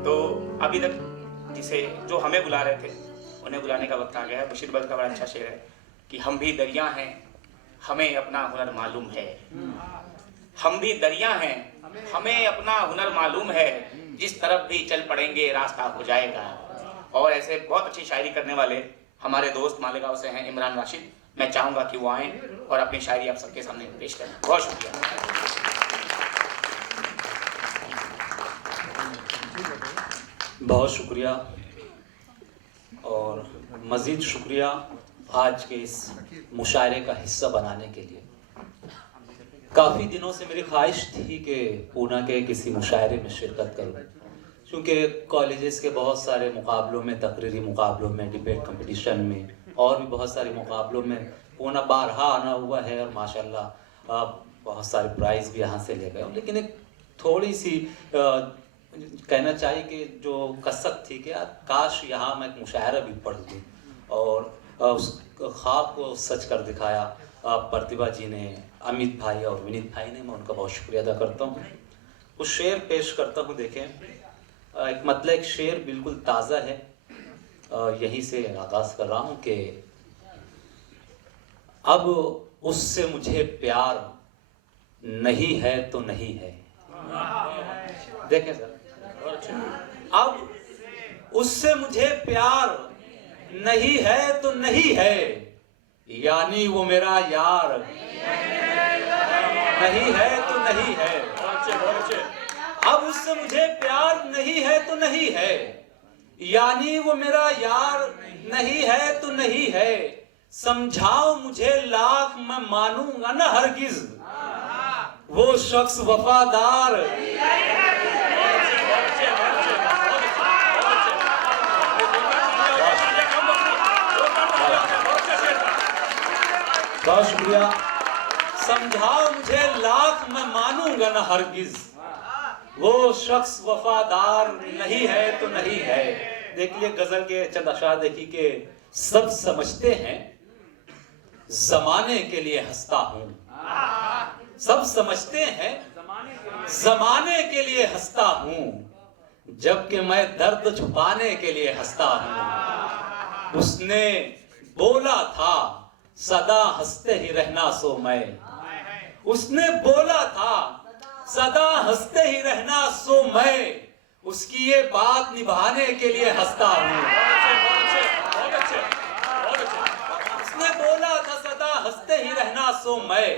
तो अभी तक जो हमें बुला रहे थे उन्हें बुलाने का वक्त आ गया है। बशीर बल का बड़ा अच्छा शेर है कि हम भी दरिया हैं, हमें अपना हुनर मालूम है। हम भी दरिया हैं, हमें अपना हुनर मालूम है, जिस तरफ भी चल पड़ेंगे रास्ता हो जाएगा। और ऐसे बहुत अच्छी शायरी करने वाले हमारे दोस्त मालेगांव से हैं इमरान राशिद। मैं चाहूंगा कि वो आएं और अपनी शायरी आप सबके सामने पेश करें। बहुत शुक्रिया। बहुत शुक्रिया और मज़ीद शुक्रिया आज के इस मुशायरे का हिस्सा बनाने के लिए। काफ़ी दिनों से मेरी ख्वाहिश थी कि पूना के किसी मुशायरे में शिरकत करूं, क्योंकि कॉलेजेस के बहुत सारे मुकाबलों में, तकरीरी मुकाबलों में, डिबेट कंपटीशन में और भी बहुत सारे मुकाबलों में पूना बारहा आना हुआ है और माशाल्लाह बहुत सारे प्राइज़ भी यहाँ से ले गए। लेकिन एक थोड़ी सी कहना चाहिए कि जो कसक थी कि यार काश यहाँ मैं एक मुशायरा भी पढ़ दूँ, और उस ख्वाब को सच कर दिखाया प्रतिभा जी ने, अमित भाई और विनीत भाई ने। मैं उनका बहुत शुक्रिया अदा करता हूँ। कुछ शेर पेश करता हूँ। देखें, एक शेर बिल्कुल ताज़ा है, यहीं से आगाज़ कर रहा हूँ कि अब उससे मुझे प्यार नहीं है तो नहीं है। देखें सर, अब उससे मुझे प्यार नहीं है तो नहीं है, यानी वो मेरा यार नहीं है तो नहीं है। अब उससे मुझे प्यार नहीं है तो नहीं है, यानी वो मेरा यार नहीं है तो नहीं है। समझाओ मुझे लाख, मैं मानूंगा ना हरगिज, वो शख्स वफादार बहुत शुक्रिया। समझाओ मुझे लाख, मैं मानूंगा ना हरगिज, वो शख्स वफादार नहीं है तो नहीं है। देखिए गजल के चंद अशआर देखिए कि सब समझते हैं जमाने के लिए हंसता हूं, सब समझते हैं जमाने के लिए हंसता हूं, जबकि मैं दर्द छुपाने के लिए हंसता हूं। उसने बोला था सदा हंसते ही रहना सो मैं, उसने बोला था सदा हंसते ही रहना सो मैं, उसकी ये बात निभाने के लिए हंसता हूँ। उसने बोला था सदा हंसते ही रहना सो मैं,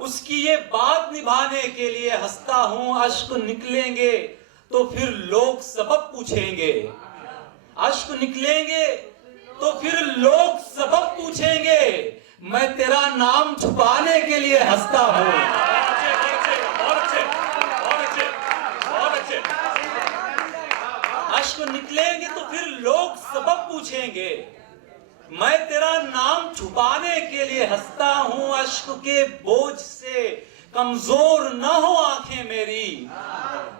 उसकी ये बात निभाने के लिए हंसता हूँ। अश्क निकलेंगे तो फिर लोग सबब पूछेंगे, अश्क निकलेंगे तो फिर लोग सबब पूछेंगे, मैं तेरा नाम छुपाने के लिए हंसता हूँ। अश्क निकलेंगे तो फिर लोग सबब पूछेंगे, मैं तेरा नाम छुपाने के लिए हंसता हूँ। अश्क के बोझ से कमजोर न हो आंखें मेरी,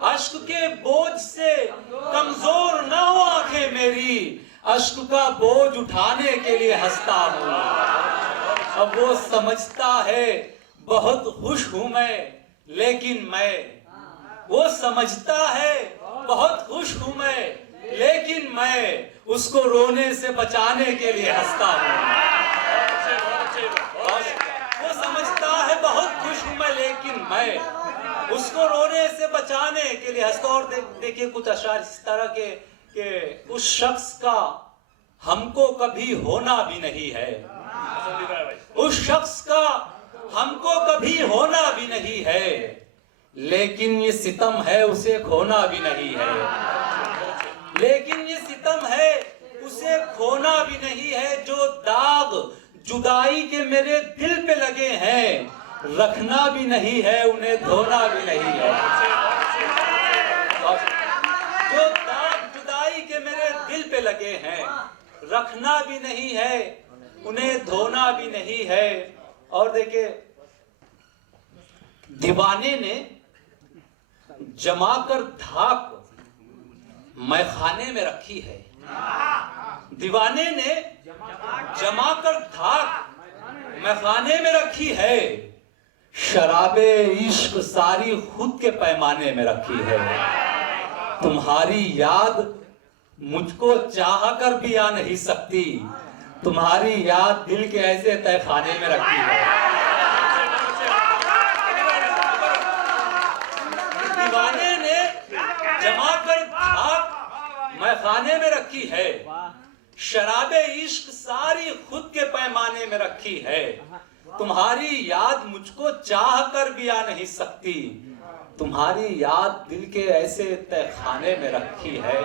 अश्क के बोझ से कमजोर न हो आंखें मेरी, अश्क का बोझ उठाने के लिए हंसता हूँ। अब वो समझता है बहुत खुश हूँ मैं, लेकिन मैं, वो समझता है बहुत खुश हूँ मैं, लेकिन मैं उसको रोने से बचाने के लिए हंसता हूँ। वो समझता है बहुत खुश हूँ मैं, लेकिन मैं उसको रोने से बचाने के लिए हंसता। और देखिए कुछ अशार इस तरह के कि उस शख्स का हमको कभी होना भी नहीं है, उस शख्स का हमको कभी होना भी नहीं है, लेकिन ये सितम है उसे खोना भी नहीं है, लेकिन ये सितम है उसे खोना भी नहीं है। जो दाग जुदाई के मेरे दिल पे लगे हैं, रखना भी नहीं है उन्हें धोना भी नहीं है। जो दाग जुदाई के मेरे दिल पे लगे हैं, रखना भी नहीं है उन्हें धोना भी नहीं है। और देखिए दीवाने ने जमाकर धाक मैखाने में रखी है, दीवाने ने जमाकर धाक मैखाने में रखी है, शराबे इश्क सारी खुद के पैमाने में रखी है। तुम्हारी याद मुझको चाह कर भी आ नहीं सकती, तुम्हारी याद दिल के ऐसे तहखाने में रखी है। दीवाने ने जमा कर खाक मैं खाने में रखी है, शराबे इश्क सारी खुद के पैमाने में रखी है। तुम्हारी याद मुझको चाह कर भी आ नहीं सकती, तुम्हारी याद दिल के ऐसे तहखाने में रखी है।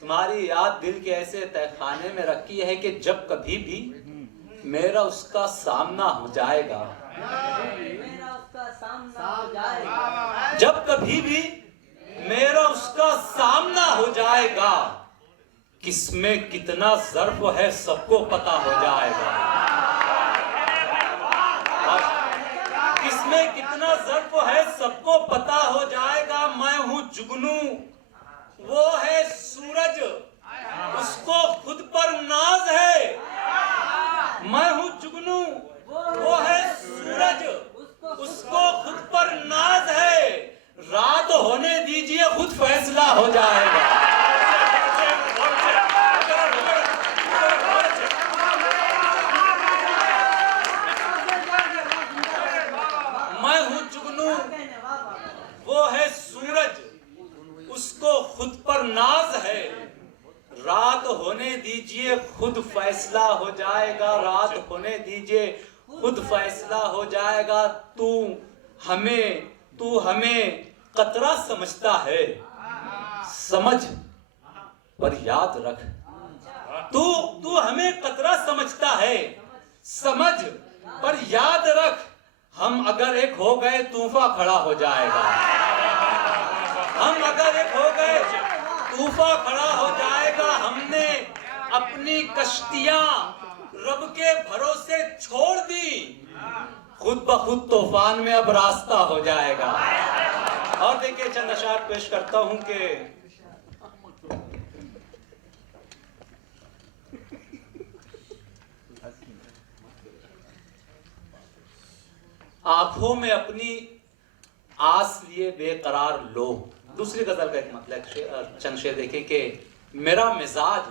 तुम्हारी याद दिल के ऐसे तहखाने में रखी है कि जब कभी भी मेरा उसका सामना हो जाएगा, जब कभी भी मेरा उसका सामना हो जाएगा, किसमें कितना ज़र्फ है सबको पता हो जाएगा। किसमें कितना ज़र्फ है सबको पता हो जाएगा। मैं हूँ जुगनू, वो है सूरज, उसको खुद पर नाज है। मैं हूँ जुगनू, वो है सूरज, उसको खुद पर नाज है। रात होने दीजिए, खुद फैसला हो जाएगा। मैं हूँ जुगनू, वो है सूरज, उसको खुद पर नाज है। रात होने दीजिए, खुद फैसला हो जाएगा। रात होने दीजिए, खुद फैसला हो जाएगा। तू हमें कतरा समझता है, समझ पर याद रख। तू हमें कतरा समझता है, समझ पर याद रख। हम अगर एक हो गए, तूफा खड़ा हो जाएगा। हम अगर एक हो गए, तूफा खड़ा हो जाएगा। हमने अपनी कश्तियां रब के भरोसे छोड़ दी, खुद ब खुद तूफान में अब रास्ता हो जाएगा। और देखिए चंद अशआर पेश करता हूं कि आंखों में अपनी आस लिए बेकरार लोग। दूसरी गजल का एक मतलब चंद शेर देखें कि मेरा मिजाज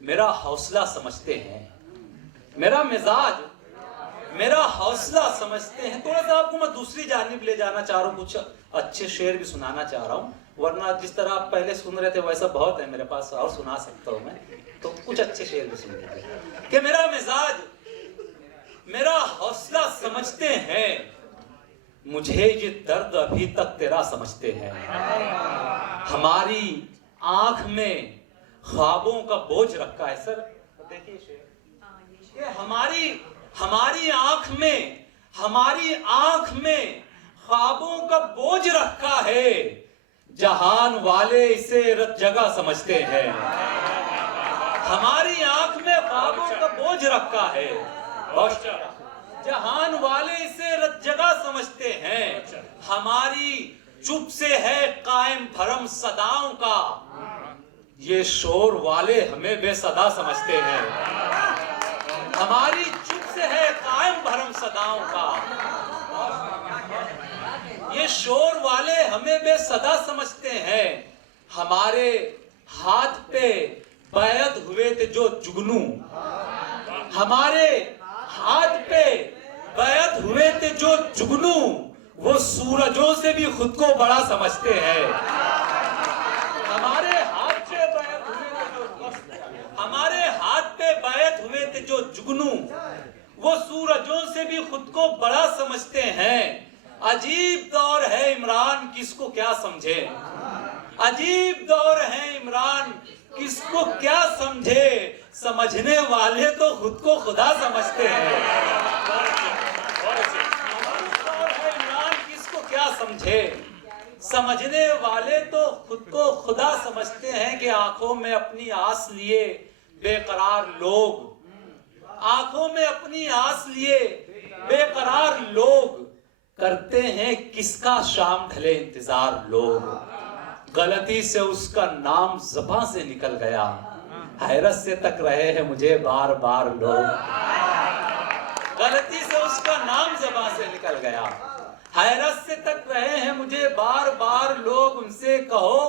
मेरा हौसला समझते हैं, मेरा मिजाज मेरा हौसला समझते हैं। थोड़ा सा आपको मैं दूसरी जानिब ले जाना चाह रहा हूँ, कुछ अच्छे शेर भी सुनाना चाह रहा हूँ, वरना जिस तरह आप पहले सुन रहे थे वैसा बहुत है मेरे पास और सुना सकता हूँ मैं, तो कुछ अच्छे शेर भी सुन लीजिए कि मेरा मिजाज मेरा हौसला समझते हैं, मुझे ये दर्द अभी तक तेरा समझते हैं। हमारी आंख में ख्वाबों का बोझ रखा है। सर देखिए शेर, हमारी आंख में ख्वाबों का बोझ रखा है, जहान वाले इसे रत जगह समझते हैं। हमारी आंख में ख्वाबों का बोझ रखा है, जहान वाले इसे रत जगह समझते हैं। हमारी चुप से है कायम भरम सदाओं का, ये शोर वाले हमें बेसदा समझते हैं। हमारी चुप से है कायम भरम सदाओं का, ये शोर वाले हमें बेसदा समझते हैं। हमारे हाथ पे बैत हुए थे जो जुगनू, हमारे हाथ पे बैत हुए थे जो जुगनू, वो सूरजों से भी खुद को बड़ा समझते हैं। हमारे हाथ पे बैत हुए थे जो जुगनू, वो सूरजों से भी खुद को बड़ा समझते हैं। अजीब दौर है इमरान, किसको क्या समझे। अजीब दौर है इमरान, किसको क्या समझे। समझने वाले तो खुद को खुदा समझते हैं। इमरान किसको क्या समझे, समझने वाले तो खुद को खुदा समझते हैं। कि आंखों में अपनी आस लिए बेकरार लोग, आंखों में अपनी आस लिए बेकरार लोग, करते हैं किसका शाम ढले इंतजार लोग। गलती से उसका नाम ज़बां से निकल गया, हैरत से तक रहे हैं मुझे बार बार लोग। गलती से उसका नाम ज़बां से निकल गया, हैरत से तक रहे हैं मुझे बार बार लोग। उनसे कहो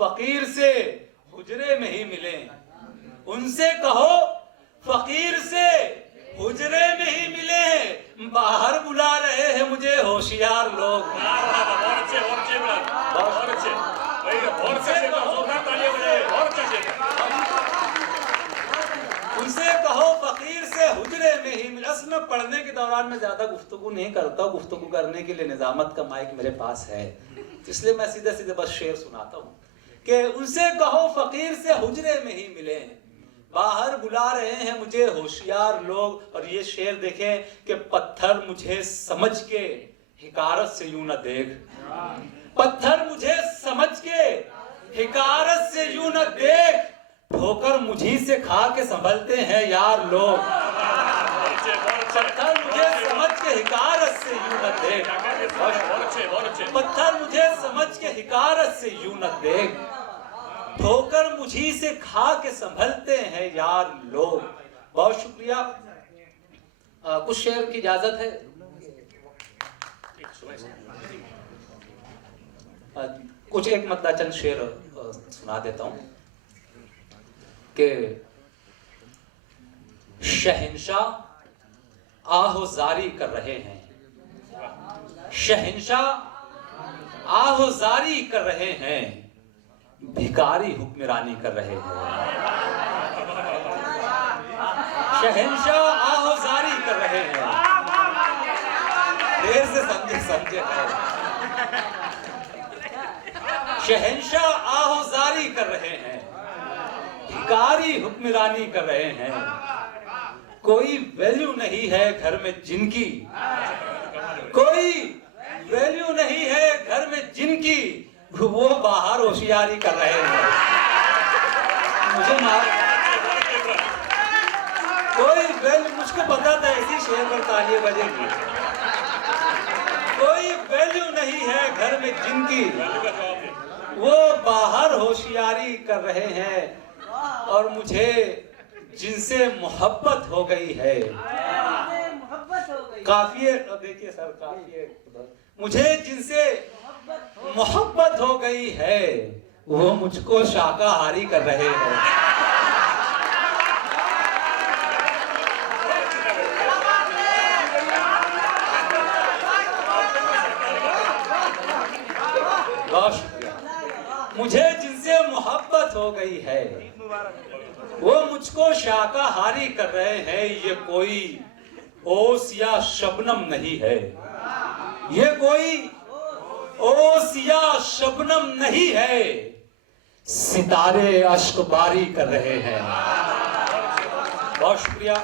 फकीर से हुजरे में ही मिले। उनसे कहो फकीर से हुजरे में ही मिले, बाहर बुला रहे हैं मुझे होशियार लोग। उनसे कहो फकीर से हुजरे में ही मिले। असल में पढ़ने के दौरान मैं ज्यादा गुफ्तगू नहीं करता हूँ, गुफ्तगू करने के लिए निजामत का माइक मेरे पास है, इसलिए मैं सीधे सीधे बस शेर सुनाता हूँ कि उनसे कहो फकीर से हुजरे में ही मिले, बाहर बुला रहे हैं मुझे होशियार लोग। और ये शेर देखें कि पत्थर मुझे समझ के हिकारत से यूं न देख, पत्थर मुझे समझ के हिकारत से यूं न देख, ठोकर मुझी से खा के संभलते हैं यार लोग। पत्थर मुझे समझ के हिकारत से यूं न देख, पत्थर मुझे समझ के हिकारत से यूं न देख, ठोकर मुझी से खा के संभलते हैं यार लोग। बहुत शुक्रिया। कुछ शेर की इजाजत है? कुछ एक मतलब चंद शेर सुना देता हूं कि शहंशाह आहोजारी कर रहे हैं, शहंशाह आहोजारी कर रहे हैं, भिखारी हुक्मरानी कर रहे हैं। शहंशाह आहोजारी कर रहे हैं, देर से समझे शहंशाह आहोजारी कर रहे हैं, भिखारी हुक्मरानी कर रहे हैं। कोई वैल्यू नहीं है घर में जिनकी, कोई वैल्यू नहीं है घर में जिनकी, वो बाहर होशियारी कर रहे हैं। मुझे कोई वैल्यू, मुझको पता था इसी शेर पर ताली बजेगी। कोई वैल्यू नहीं है घर में जिनकी, वो बाहर होशियारी कर रहे हैं। और मुझे जिनसे मोहब्बत हो गई है, काफिए देखिए सर, काफिए, मुझे जिनसे मोहब्बत हो गई है, वो मुझको शाकाहारी कर रहे हैं। बहुत शुक्रिया। मुझे जिनसे मोहब्बत हो गई है, वो मुझको शाकाहारी कर रहे हैं। ये कोई ओस या शबनम नहीं है, ये कोई ओस या शबनम नहीं है, सितारे अश्क बारी कर रहे हैं। बहुत शुक्रिया।